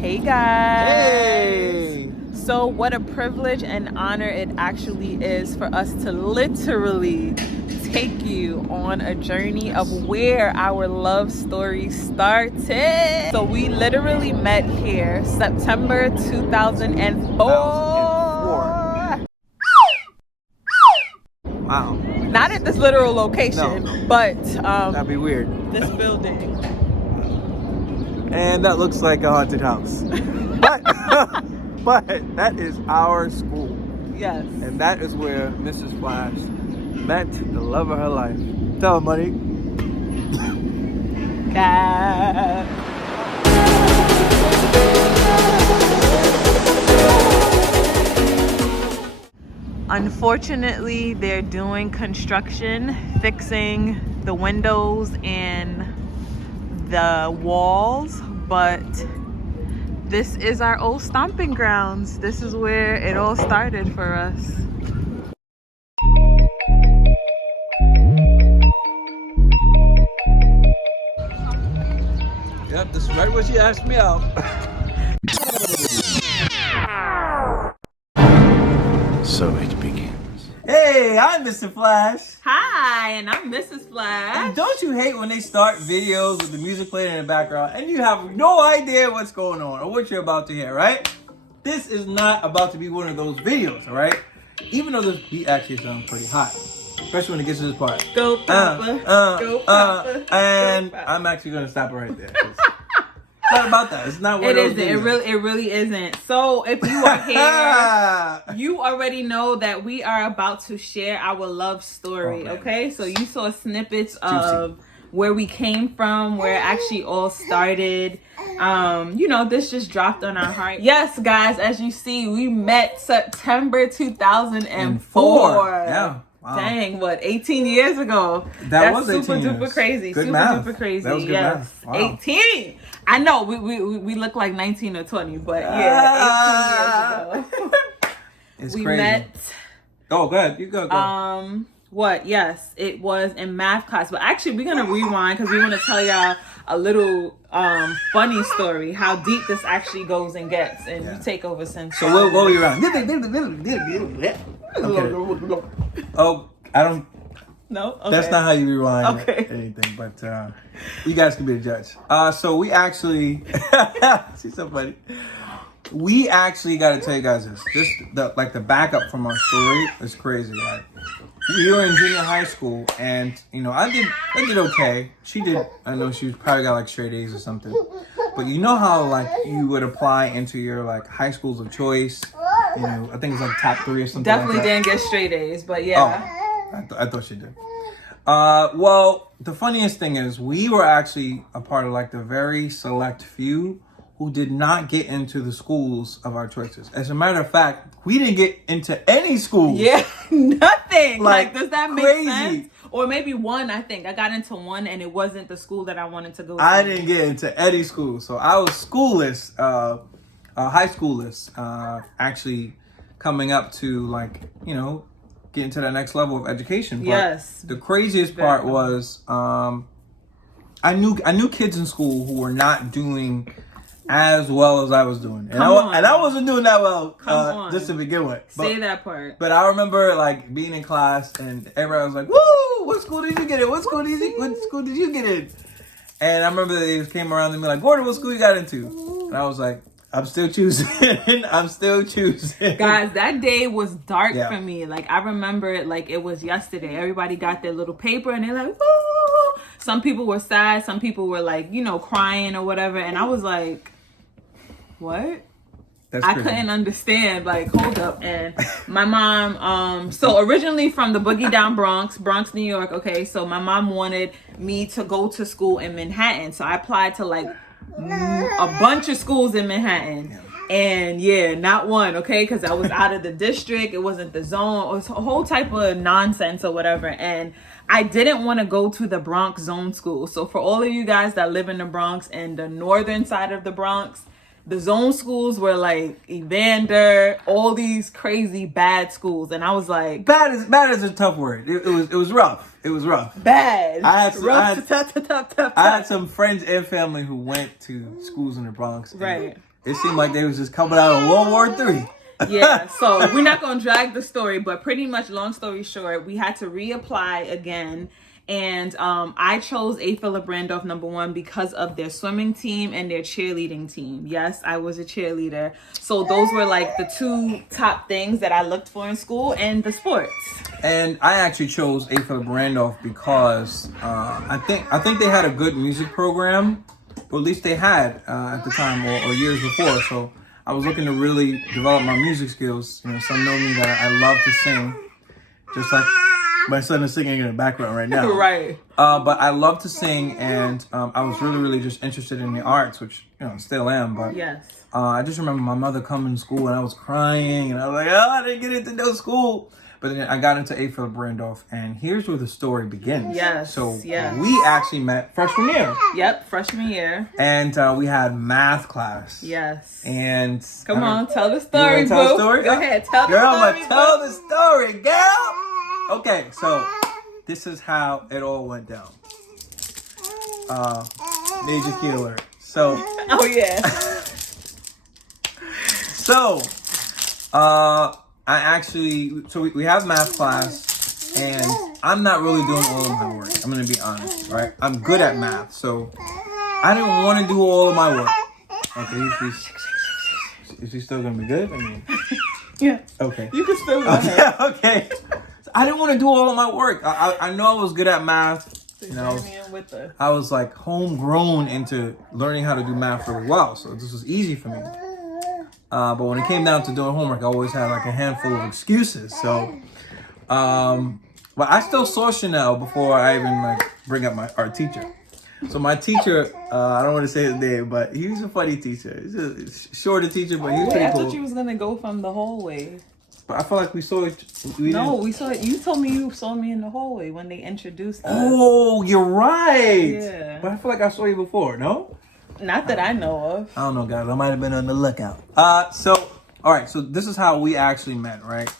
Hey guys. Hey! So what a privilege and honor it actually is for us to literally take you on a journey of where our love story started. So we literally met here September 2004. Wow. Not at this literal location, No. but That'd be weird. this building. And that looks like a haunted house. But, but that is our school. Yes. And that is where Mrs. Flash met the love of her life. Tell her, money. Unfortunately, they're doing construction, fixing the windows and the walls, but this is our old stomping grounds. This is where it all started for us. Yep, this is right where she asked me out. So it begins. Hey, I'm Mr. Flash. Hi, and I'm Mrs. Flash. And don't you hate when they start videos with the music playing in the background and you have no idea what's going on or what you're about to hear, right? This is not about to be one of those videos, all right? Even though this beat actually sounds pretty hot, especially when it gets to this part. Go Papa, go Papa. And go Papa. I'm actually gonna stop it right there. It's not about that. It's not what It isn't. It really isn't. So if you are here, you already know that we are about to share our love story. Oh, okay, so you saw snippets of where we came from, where it actually all started. This just dropped on our heart. Yes, guys, as you see, we met September 2004. Yeah. Wow. Dang, what, 18 years ago? That's super 18 duper years. crazy. Good super math. duper crazy. That was good yes. math. Wow. 18. I know we look like 19 or 20, but yeah, 18 years ago. It's we crazy. met. Oh, go ahead. You go. What? Yes, it was in math class. But actually, we're gonna rewind because we want to tell y'all a little funny story, how deep this actually goes and gets. And you take over since. So we'll go around. Oh, I don't. No, okay. That's not how you rewind Okay. anything, but you guys can be the judge. So we actually, she's so funny. We actually got to tell you guys this. Just the backup from our story is crazy. Like we were in junior high school, and I did okay. She did. I know she probably got like straight A's or something. But you know how like you would apply into your like high schools of choice. I think it's like top 3 or something. Definitely like that. didn't get straight A's, but yeah. Oh. I thought she did. Well, the funniest thing is we were actually a part of like the very select few who did not get into the schools of our choices. As a matter of fact, we didn't get into any school. Yeah, nothing. Like, does that make crazy. sense? Or maybe one, I think. I got into one and it wasn't the school that I wanted to go to. I didn't get into any school. So I was schoolless, high schoolless, actually coming up to like, getting to that next level of education. But yes. The craziest part was I knew kids in school who were not doing as well as I was doing. And I wasn't doing that well just to begin with. Say that part. But I remember like being in class and everybody was like, "Woo! What school did you get in? What school did you get in?" And I remember they came around and me like, "Gordon, what school you got into?" And I was like, I'm still choosing. Guys, that day was dark for me. Like, I remember it like it was yesterday. Everybody got their little paper and they're like, woo! Some people were sad. Some people were like, crying or whatever. And I was like, what? I couldn't understand. Like, hold up. And my mom, so originally from the Boogie Down Bronx, New York. Okay, so my mom wanted me to go to school in Manhattan. So I applied to like a bunch of schools in Manhattan. And not one, okay? Because I was out of the district. It wasn't the zone. It was a whole type of nonsense or whatever. And I didn't want to go to the Bronx zone school. So for all of you guys that live in the Bronx and the northern side of the Bronx, the zone schools were like Evander, all these crazy bad schools. And I was like... Bad is a tough word. It was rough. It was rough. Bad. I tough. had some friends and family who went to schools in the Bronx. Right. it seemed like they was just coming out of World War III. Yeah, so we're not going to drag the story, but pretty much, long story short, we had to reapply again. And I chose A. Philip Randolph #1 because of their swimming team and their cheerleading team. Yes, I was a cheerleader. So those were like the two top things that I looked for in school, and the sports. And I actually chose A. Philip Randolph because I think they had a good music program, or at least they had at the time or years before. So I was looking to really develop my music skills. You know, some know me that I love to sing, just like my son is singing in the background right now. Right. But I love to sing, and I was really just interested in the arts, which, you know, still am. But yes. I just remember my mother coming to school and I was crying, and I was like, oh, I didn't get into no school. But then I got into A. Philip Randolph, and here's where the story begins. Yes. So yes. we actually met freshman year. Yep, freshman year. And we had math class. Yes. And come on, tell the story, you tell the story? Go ahead, tell the story. Girl, I'm gonna tell the story, girl. Okay, so this is how it all went down. Major key alert. So. Oh yeah. So, we have math class, and I'm not really doing all of my work. I'm gonna be honest, right? I'm good at math, so I didn't want to do all of my work. Okay, is he still gonna be good? I mean, yeah. Okay. You can still go ahead. Okay. So I didn't want to do all of my work. I know I was good at math. You know, I was like homegrown into learning how to do math really well, so this was easy for me. But when it came down to doing homework, I always had like a handful of excuses. So, but I still saw Chanel before I even like bring up our teacher. So my teacher, I don't want to say his name, but he was a funny teacher. He's a shorter teacher, but he was pretty cool. I thought you was gonna go from the hallway. But I feel like we saw it. We saw it. You told me you saw me in the hallway when they introduced us. Oh, you're right. Yeah. But I feel like I saw you before. No. Not that I know of. I don't know, guys. I might have been on the lookout. So, all right. So this is how we actually met, right?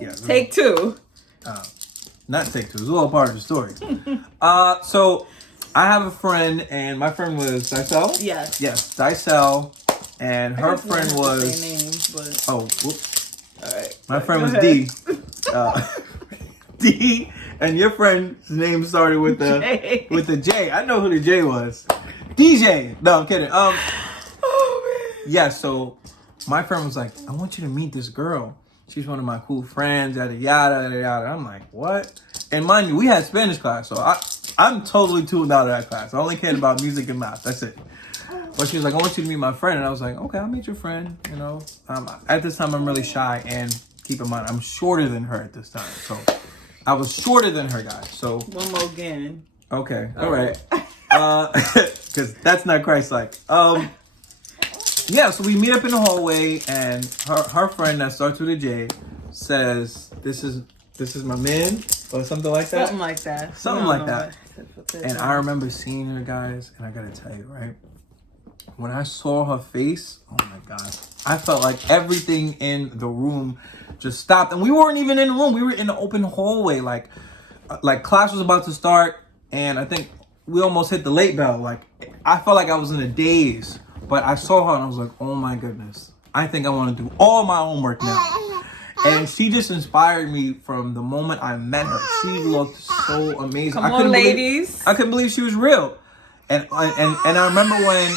Yeah. Take two. Not take two. It's all part of the story. So I have a friend, and my friend was Dicel. Yes. Yes, Dicel, and her friend was. Names, but... Oh, whoops. All right. My friend was D. D, and your friend's name started with the J. with the J. I know who the J was. DJ. No, I'm kidding. Oh man. Yeah. So my friend was like, "I want you to meet this girl. She's one of my cool friends." Yada yada yada yada. I'm like, "What?" And mind you, we had Spanish class, so I'm totally tuned out of that class. I only cared about music and math. That's it. But she was like, "I want you to meet my friend," and I was like, "Okay, I'll meet your friend." You know, at this time I'm really shy, and keep in mind I'm shorter than her at this time, so I was shorter than her, guys. So one more again. Okay, all right. Because that's not Christ-like. Yeah, so we meet up in the hallway, and her friend that starts with a J says, "This is my man," or something like that. Something like that. Something like that. And I remember seeing her, guys, and I gotta tell you, right? When I saw her face, oh my God, I felt like everything in the room just stopped. And we weren't even in the room. We were in the open hallway. Like class was about to start, and I think we almost hit the late bell. Like, I felt like I was in a daze. But I saw her, and I was like, oh my goodness. I think I want to do all my homework now. And she just inspired me from the moment I met her. She looked so amazing. Come on, ladies. I couldn't believe she was real. And I remember when,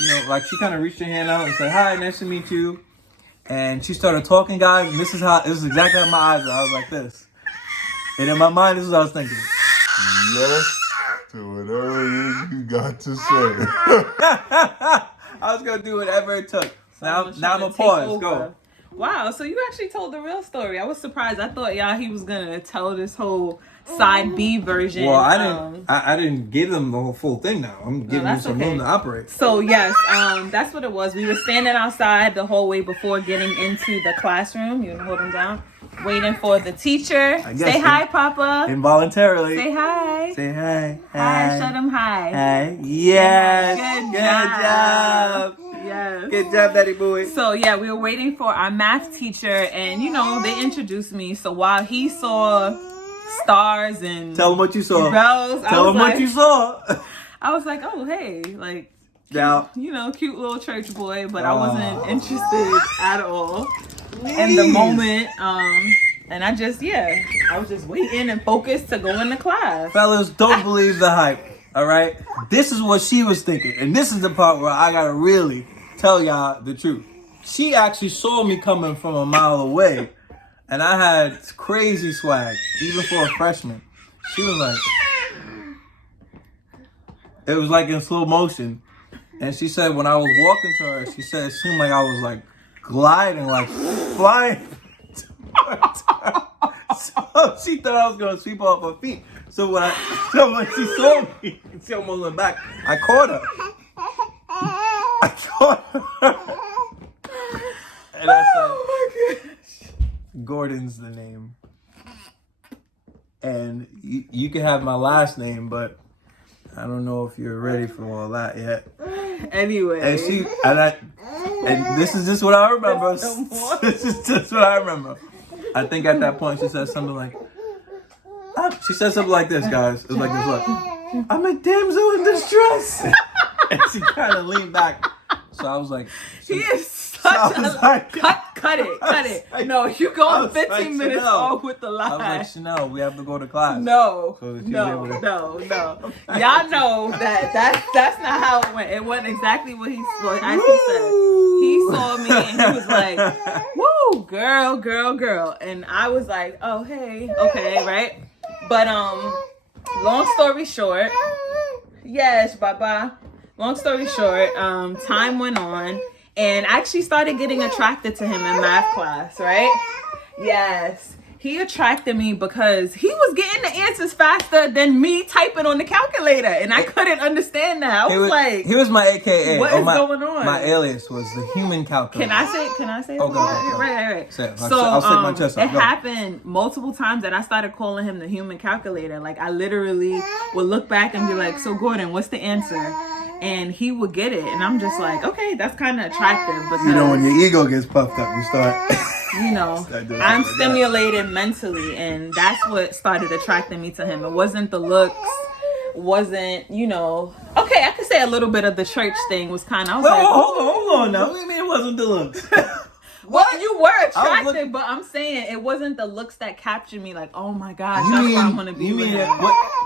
you know, like she kind of reached her hand out and said, "Hi, nice to meet you." And she started talking, guys. And this is exactly how my eyes were. I was like this. And in my mind, this is what I was thinking. Yes to whatever it is you got to say. I was going to do whatever it took. Now I'm going to pause. Go. Wow, so you actually told the real story. I was surprised. I thought he was gonna tell this whole side B version. Well, I didn't give them the whole full thing now. I'm giving you some room to operate. So yes, that's what it was. We were standing outside the hallway before getting into the classroom. You wanna hold him down? Waiting for the teacher. Say hi, Papa. Involuntarily. Say hi. Say hi. Hi. Shut him hi. Hi. Yes. Good job. Yes. Good job, Daddy Boy. So yeah, we were waiting for our math teacher, and you know, they introduced me. So while he saw stars and tell him what you saw. Bells, Tell him what you saw. I was like, oh hey, like Now, you know, cute little church boy, but I wasn't interested at all in the moment. And I was just waiting and focused to go into class. fellas, don't believe the hype. All right, this is what she was thinking, and this is the part where I gotta really tell y'all the truth. She actually saw me coming from a mile away, and I had crazy swag, even for a freshman. She was like, it was like in slow motion, and she said when I was walking to her, she said it seemed like I was like gliding, like flying. So she thought I was gonna sweep off her feet. So when she saw me, she almost went back. I caught her. And I said, Gordon's the name. And you can have my last name, but I don't know if you're ready for all that yet. Anyway. And this is just what I remember. This is just what I remember. I think at that point she said something like, she said something like this, guys. It was like this, look. I'm a damsel in distress. And she kind of leaned back. So I was like, he is such cut it. No, you going 15 minutes off with the lie. I was like, Chanel, we have to go to class. No. Y'all know that's not how it went. It went exactly what he said. He saw me and he was like, woo, girl. And I was like, oh, hey, okay, right? But, long story short, yes, bye-bye. Long story short, time went on, and I actually started getting attracted to him in math class, right? Yes. He attracted me because he was getting the answers faster than me typing on the calculator, and I couldn't understand that. I was like, he was my AKA. What is going on? My alias was the human calculator. Can I say? Okay. Right. So I'll stick my chest out. It happened multiple times that I started calling him the human calculator. Like, I literally would look back and be like, so Gordon, what's the answer? And he would get it, and I'm just like, okay, that's kind of attractive. Because, you know, when your ego gets puffed up, you start. You know, I'm stimulated mentally, and that's what started attracting me to him. It wasn't the looks, wasn't, you know. Okay, I could say a little bit of the church thing was kind of. Hold on now. What do you mean it wasn't the looks? Well, you were attractive, but I'm saying it wasn't the looks that captured me. Like, oh my gosh, that's what I'm gonna be with him.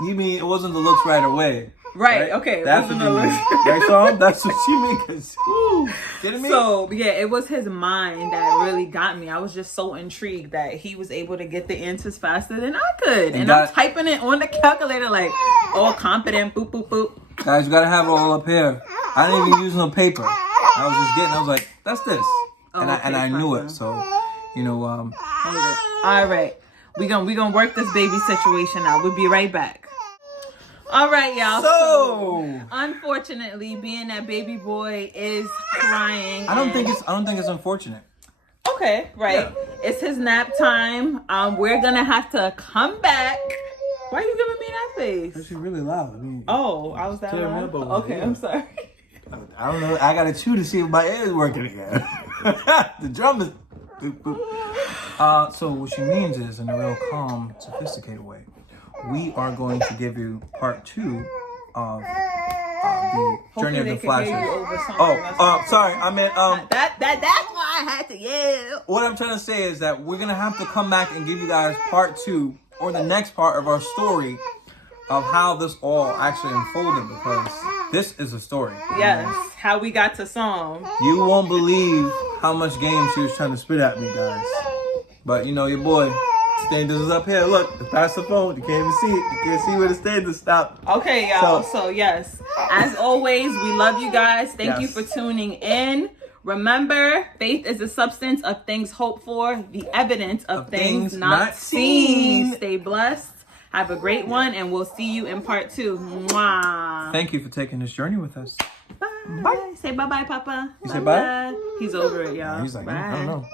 You mean it wasn't the looks right away? Right. Okay. That's what you mean. Right, Sean? That's what you mean. Cause, kidding me? So yeah, it was his mind that really got me. I was just so intrigued that he was able to get the answers faster than I could, and I'm typing it on the calculator like all confident. Boop boop boop. Guys, you gotta have it all up here. I didn't even use no paper. I was like, that's this, and I knew it. So, you know, all right, we gonna work this baby situation out. We'll be right back. All right, y'all. So, unfortunately, being that baby boy is crying. I don't think it's unfortunate. Okay, right. Yeah. It's his nap time. We're gonna have to come back. Why are you giving me that face? Because you're really loud. I was that loud? Okay, I'm sorry. I don't know. I gotta chew to see if my ear is working again. The drum is. So what she means is, in a real calm, sophisticated way, we are going to give you part 2 of the Journey of the Flashes. Sorry. I meant that's why I had to yell. What I'm trying to say is that we're gonna have to come back and give you guys part 2 or the next part of our story of how this all actually unfolded, because this is a story. Yes, how we got to song. You won't believe how much game she was trying to spit at me, guys. But you know, your boy Standards is up here. Look, past the phone. You can't even see it. You can't see where the standards stop. Okay, y'all. So yes, as always, we love you guys. Thank you for tuning in. Remember, faith is the substance of things hoped for, the evidence of things not seen. Stay blessed. Have a great one, and we'll see you in part 2. Mwah. Thank you for taking this journey with us. Bye. Bye. Say bye-bye, Papa. You say bye? He's over it, y'all. He's like, bye. I don't know.